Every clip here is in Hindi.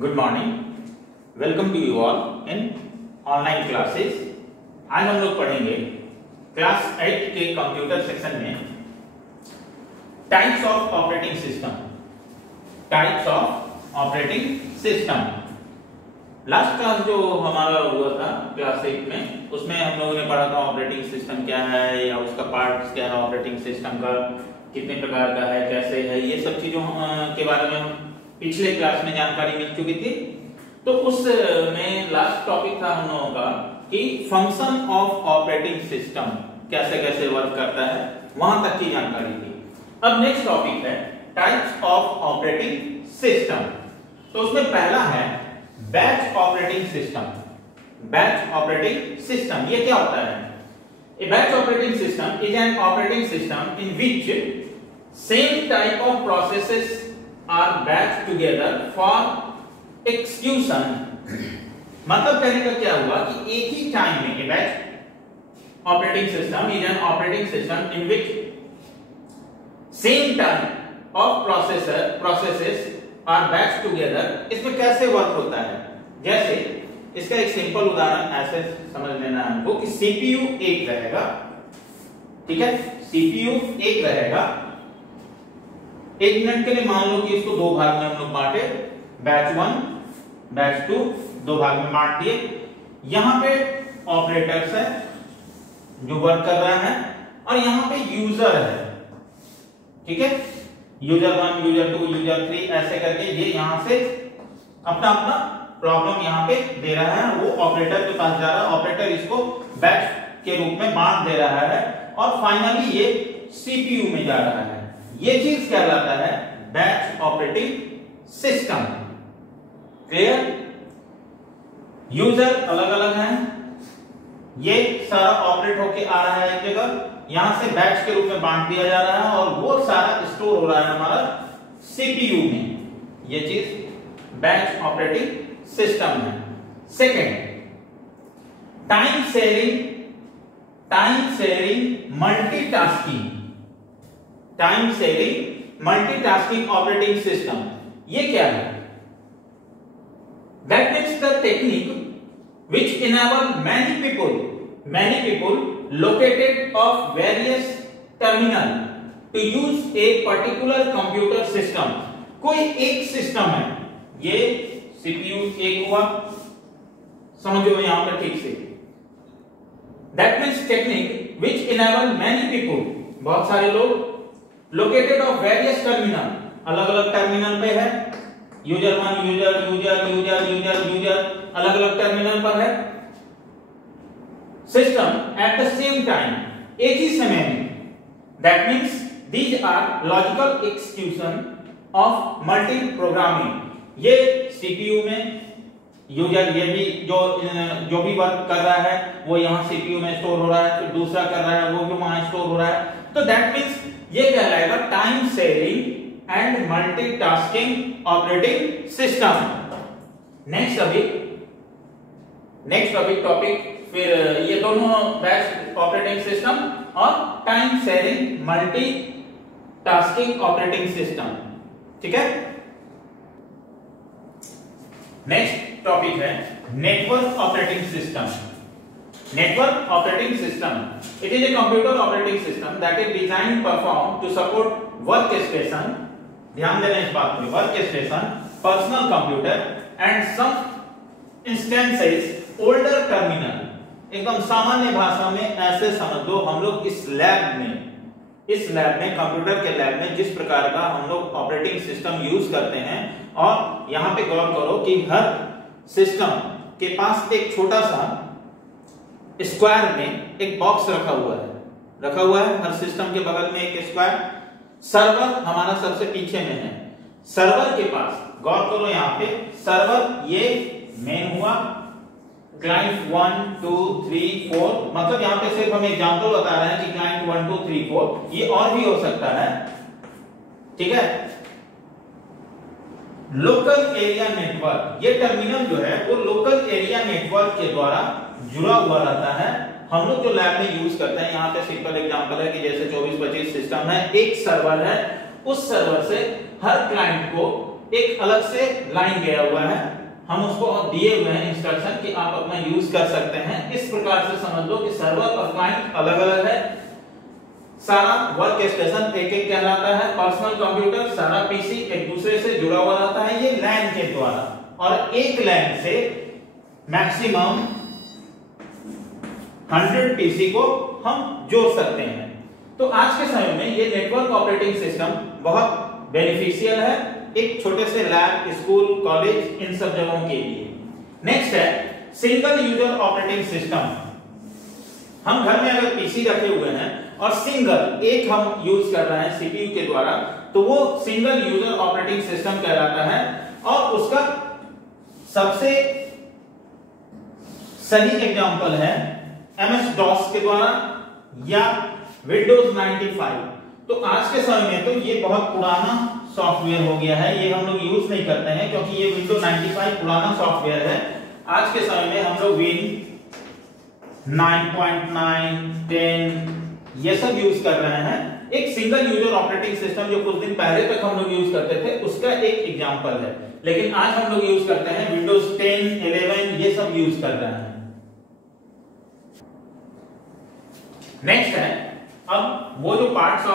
Good morning, welcome to you all in online classes. आज हम लोग पढ़ेंगे क्लास 8 के कंप्यूटर सेक्शन में types of operating system. Types of operating system last class जो हमारा हुआ था क्लास 8 में, उसमें हम लोगों ने पढ़ा था ऑपरेटिंग सिस्टम क्या है या उसका पार्ट्स क्या है, ऑपरेटिंग सिस्टम का कितने प्रकार का है, कैसे है, ये सब चीजों के बारे में हम पिछले क्लास में जानकारी मिल चुकी थी। तो उस में लास्ट टॉपिक था हम लोगों का कि फंक्शन ऑफ ऑपरेटिंग सिस्टम कैसे कैसे वर्क करता है, वहां तक की जानकारी थी। अब नेक्स्ट टॉपिक है टाइप्स ऑफ ऑपरेटिंग सिस्टम। तो उसमें पहला है batch operating system. Batch operating system ये क्या होता है? A batch operating system is an operating system in which same type of processes are batched together for execution। मतलब कहने का क्या हुआ कि एक ही टाइम में a batch operating system is an operating system in which same type of processes are batched together। इसमें कैसे वर्क होता है? जैसे इसका एक सिंपल उदाहरण ऐसे समझ लेना है हमको कि सीपीयू एक रहेगा, ठीक है, सीपीयू एक रहेगा। एक मिनट के लिए मान लो कि इसको दो भाग में हम लोग बांटे, बैच 1 बैच 2 दो भाग में बांट दिए। यहां पे ऑपरेटर्स है जो वर्क कर रहा है और यहां पे यूजर है, ठीक है, यूजर 1 यूजर 2 यूजर 3 ऐसे करके ये यहां से अपना अपना प्रॉब्लम यहां पे दे रहा है, वो ऑपरेटर के पास जा रहा है, ऑपरेटर इसको बैच के रूप में बांट दे रहा है और फाइनली ये सीपीयू में जा रहा है। ये चीज क्या कहलाता है? Batch operating system. Clear? User अलग अलग हैं, ये सारा ऑपरेट होके आ रहा है एक जगह, यहां से बैच के रूप में बांट दिया जा रहा है और वो सारा स्टोर हो रहा है हमारा सीपीयू में। ये चीज बैच ऑपरेटिंग सिस्टम है। Second, time sharing multitasking. Time sharing multitasking operating system ये क्या है? That means the technique which enable many people located of various terminal to use a particular computer system। कोई एक सिस्टम है, ये सीपीयू एक हुआ, समझो यहां पर ठीक से। That means technique which enable many people, बहुत सारे लोग, लोकेटेड ऑफ वेरियस टर्मिनल, अलग अलग टर्मिनल पे है, user 1 user user user user user अलग अलग टर्मिनल पर है, system at the same time, एक ही समय में। That means these are logical execution of multi programming. ये सीपीयू में यूजर ये भी जो भी वर्क कर रहा है वो यहाँ सीपीयू में स्टोर हो रहा है, फिर दूसरा कर रहा है वो भी वहां स्टोर हो रहा है। तो दैट मीन्स ये कहलाएगा time sharing and multitasking operating system. Next topic फिर ये दोनों बैच ऑपरेटिंग सिस्टम और time sharing multitasking operating system, ठीक है। नेक्स्ट टॉपिक है network operating system. Network operating system it is a computer operating system that is designed perform to support work station, ध्यान देना इस बात पे, work station, personal computer and some instances older terminal. एकदम सामान्य भाषा में ऐसे समझ लो, हम लोग इस लैब में कंप्यूटर के लैब में जिस प्रकार का हम लोग ऑपरेटिंग सिस्टम यूज करते हैं, और यहां पे गौर करो कि हर सिस्टम के पास एक छोटा सा स्क्वायर में एक बॉक्स रखा हुआ है हर सिस्टम के बगल में एक स्क्वायर। सर्वर हमारा सबसे पीछे में है, सर्वर के पास गौर करो, यहां पे सर्वर ये मेन हुआ, क्लाइंट 1 2 3 4, मतलब यहां पे सिर्फ हम एग्जांपल बता रहे हैं कि क्लाइंट 1 2 3 4, ये और भी हो सकता है, ठीक है। लोकल एरिया नेटवर्क, ये टर्मिनल जो है वो लोकल एरिया नेटवर्क के द्वारा जुड़ा हुआ रहता है। हम लोग जो लैब में यूज करते हैं, यहाँ पे सिंपल एग्जांपल है कि जैसे 24-25 सिस्टम है, एक सर्वर है, उस सर्वर से हर क्लाइंट को एक अलग से लाइन गया हुआ है, हम उसको दिए हुए हैं इंस्ट्रक्शन कि आप अपना यूज कर सकते हैं। इस प्रकार से समझ लो कि सर्वर और क्लाइंट अलग अलग है, सारा वर्क स्टेशन एक एक कहलाता है, पर्सनल कंप्यूटर सारा पीसी एक दूसरे से जुड़ा हुआ रहता है ये लैन के द्वारा, और एक लैन से मैक्सिमम 100 पीसी को हम जोड़ सकते हैं। तो आज के समय में ये नेटवर्क ऑपरेटिंग सिस्टम बहुत बेनिफिशियल है एक छोटे से लैब, स्कूल, कॉलेज इन सब जगहों के लिए। नेक्स्ट है सिंगल यूजर ऑपरेटिंग सिस्टम। हम घर में अगर पीसी रखे हुए हैं और सिंगल एक हम यूज कर रहे हैं सीपीयू के द्वारा, तो वो सिंगल यूजर ऑपरेटिंग सिस्टम कहलाता है। और उसका सबसे सही एग्जांपल है MS DOS के द्वारा या विंडोज 95। तो आज के समय में तो ये बहुत पुराना सॉफ्टवेयर हो गया है, ये हम लोग यूज नहीं करते हैं क्योंकि ये विंडोज 95 पुराना सॉफ्टवेयर है। आज के समय में हम लोग विन 9.9, 10 ये सब यूज कर रहे हैं। एक सिंगल यूजर ऑपरेटिंग सिस्टम जो कुछ दिन पहले तक हम लोग यूज करते थे उसका एक एग्जांपल है, लेकिन आज हम लोग यूज करते हैं विंडोज 10, 11 ये सब यूज कर रहे हैं। नेक्स्ट है अब वो जो टाइप्स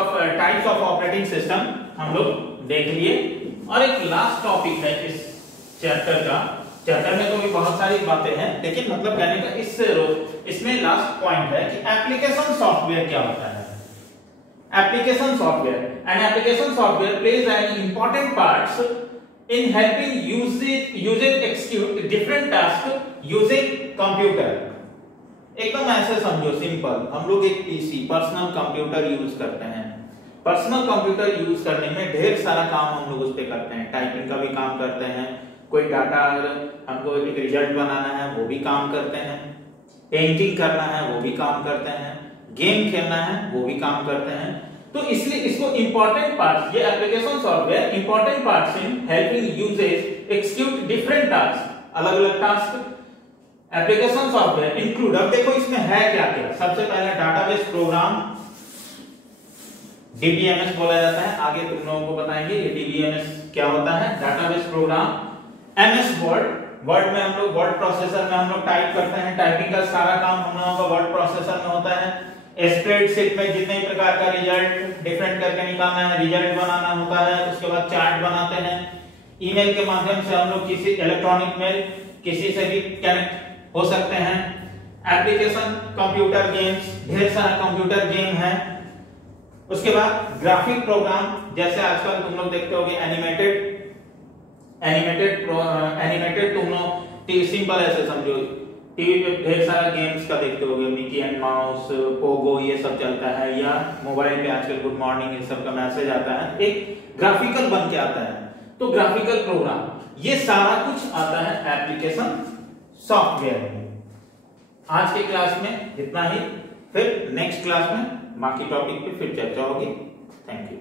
ऑफ ऑपरेटिंग सिस्टम हम लोग देख लिए, और एक लास्ट टॉपिक है इस चैप्टर में तो भी बहुत सारी बातें हैं, लेकिन मतलब कहने का इसमें लास्ट पॉइंट है कि एप्लीकेशन सॉफ्टवेयर क्या होता है। Application software, and application software plays an important parts in helping user execute different task using computer. एकदम ऐसे समझो सिंपल, हम लोग एक पीसी पर्सनल कंप्यूटर यूज करते हैं। पर्सनल कंप्यूटर यूज करने में ढेर सारा काम हम लोग उस पे करते हैं, टाइपिंग का भी काम करते हैं, कोई डाटा अगर हमको एक रिजल्ट बनाना है वो भी काम करते हैं, पेंटिंग करना है वो भी काम करते हैं, गेम खेलना है वो भी काम करते हैं। तो इसलिए इसको इंपॉर्टेंट पार्ट्स, ये application software important parts in helping users execute different task, अलग अलग टास्क। एप्लीकेशन सॉफ्टवेयर इंक्लूड, अब देखो इसमें है क्या क्या। सबसे पहले डाटाबेस प्रोग्राम, डीबीएमएस बोला जाता है, आगे तुम लोगों को बताएंगे ये डीबीएमएस क्या होता है। डाटाबेस प्रोग्राम, एमएस वर्ड में हम लोग वर्ड प्रोसेसर में हम लोग टाइप करते हैं, टाइपिंग का सारा काम हम लोगों का वर्ड प्रोसेसर में होता है। स्प्रेडशीट में जितने प्रकार का रिजल्ट डिफरेंट करके निकालना है, रिजल्ट बनाना होता है, उसके बाद चार्ट बनाते हैं। ईमेल के माध्यम से हम लोग किसी इलेक्ट्रॉनिक मेल किसी से भी कनेक्ट हो सकते हैं। एप्लीकेशन कंप्यूटर गेम्स, ढेर सारा कंप्यूटर गेम है। उसके बाद ग्राफिक प्रोग्राम, जैसे आजकल तुम लोग देखते होगे एनिमेटेड तुम लोग सिंपल ऐसे समझो, टीवी पे ढेर सारा गेम्स का देखते होगे, मिकी एंड माउस, पोगो ये सब चलता है, या मोबाइल पे आजकल गुड मॉर्निंग ये सब का मैसेज आता है, एक ग्राफिकल बन के आता है। तो ग्राफिकल प्रोग्राम ये सारा कुछ आता है एप्लीकेशन सॉफ्टवेयर में। आज के क्लास में इतना ही, फिर नेक्स्ट क्लास में बाकी टॉपिक पे फिर चर्चा होगी। Thank you.